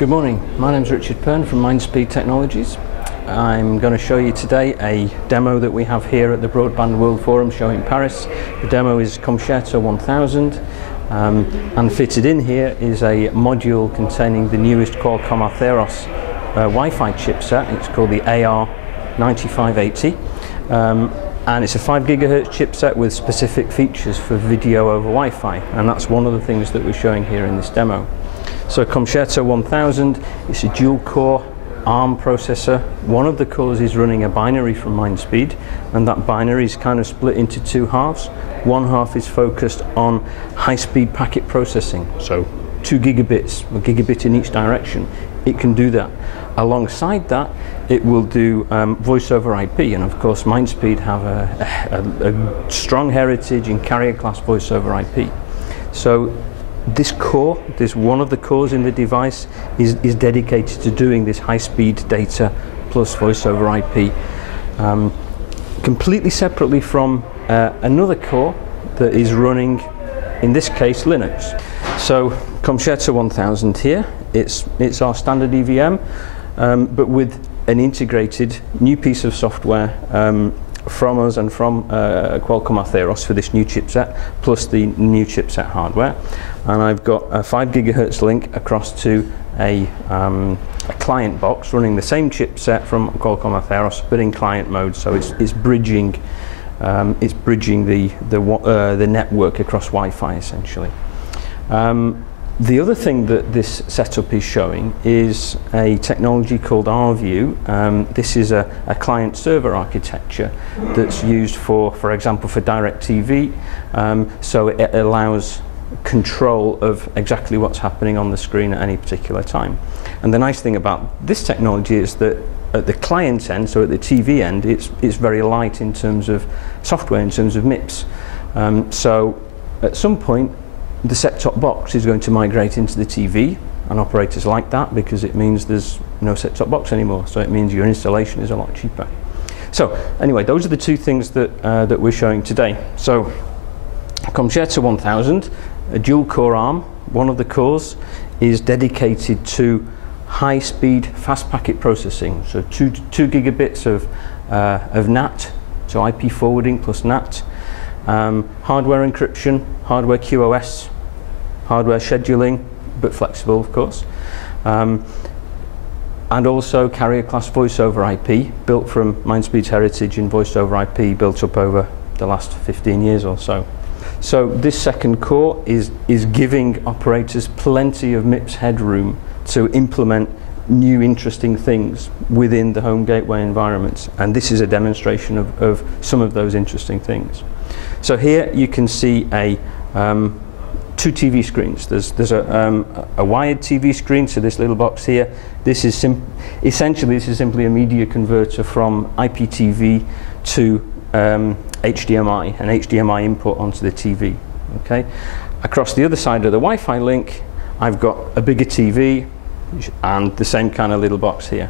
Good morning, my name is Richard Pern from Mindspeed Technologies. I'm going to show you today a demo that we have here at the Broadband World Forum show in Paris. The demo is Concerto 1000 and fitted in here is a module containing the newest Qualcomm Atheros Wi-Fi chipset. It's called the AR9580 and it's a 5 GHz chipset with specific features for video over Wi-Fi, and that's one of the things that we're showing here in this demo. So Concerto 1000, it's a dual-core ARM processor. One of the cores is running a binary from Mindspeed, and that binary is kind of split into two halves. One half is focused on high-speed packet processing, so 2 gigabits, a gigabit in each direction. It can do that. Alongside that, it will do voice over IP, and of course Mindspeed have a strong heritage in carrier class voice over IP. So this core, this one of the cores in the device, is dedicated to doing this high-speed data plus voice over IP, completely separately from another core that is running, in this case, Linux. So Concerto 1000 here, it's our standard EVM, but with an integrated new piece of software from us and from Qualcomm Atheros for this new chipset, plus the new chipset hardware. And I've got a 5 GHz link across to a client box running the same chipset from Qualcomm Atheros, but in client mode. So it's bridging the network across Wi-Fi essentially. The other thing that this setup is showing is a technology called RView. This is a client-server architecture that's used for example, for DirecTV. So it allows control of exactly what's happening on the screen at any particular time. And the nice thing about this technology is that at the client end, so at the TV end, it's very light in terms of software, in terms of MIPS. So at some point, the set-top box is going to migrate into the TV, and operators like that because it means there's no set-top box anymore, so it means your installation is a lot cheaper. So anyway, those are the two things that we're showing today. So Concerto 1000, a dual-core ARM. One of the cores is dedicated to high-speed fast packet processing, so 2 gigabits of NAT, so IP forwarding plus NAT. Hardware encryption, hardware QoS, hardware scheduling, but flexible of course, and also carrier class voice over IP, built from Mindspeed's heritage in voice over IP, built up over the last 15 years or so. So this second core is giving operators plenty of MIPS headroom to implement new interesting things within the home gateway environments, and this is a demonstration of some of those interesting things. So here you can see two TV screens. There's a wired TV screen, so this little box here. This is essentially this is simply a media converter from IPTV to HDMI, an HDMI input onto the TV. Okay. Across the other side of the Wi-Fi link, I've got a bigger TV and the same kind of little box here.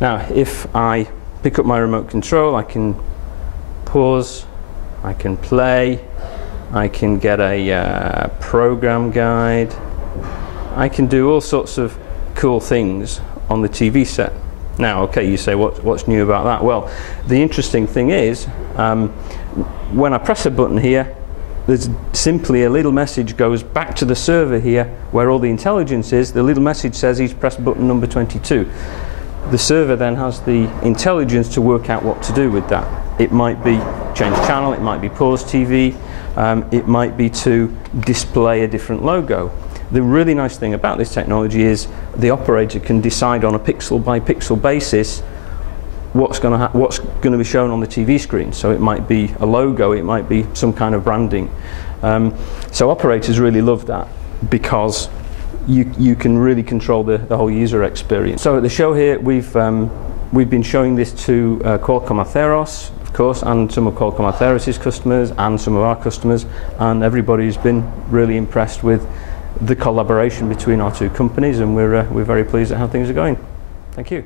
Now, if I pick up my remote control, I can pause, I can play, I can get a program guide, I can do all sorts of cool things on the TV set. Now, okay, you say, what's new about that? Well, the interesting thing is, when I press a button here, there's simply a little message goes back to the server here where all the intelligence is. The little message says he's pressed button number 22. The server then has the intelligence to work out what to do with that. It might be change channel, it might be pause TV, it might be to display a different logo. The really nice thing about this technology is the operator can decide on a pixel by pixel basis what's going to be shown on the TV screen. So it might be a logo, it might be some kind of branding. So operators really love that because you can really control the whole user experience. So at the show here, we've been showing this to Qualcomm Atheros, of course, and some of Qualcomm Atheros' customers and some of our customers, and everybody's been really impressed with the collaboration between our two companies, and we're very pleased at how things are going. Thank you.